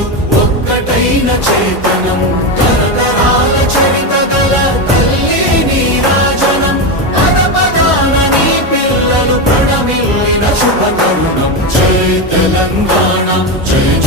ప్రజలు ఒక్కటైన చేతనం తరతరాల చరిత గల తల్లి నీరాజనం పదపదాన నీ పిల్లలు ప్రణమిల్లిన శుభ తరుణం జై తెలంగాణ జై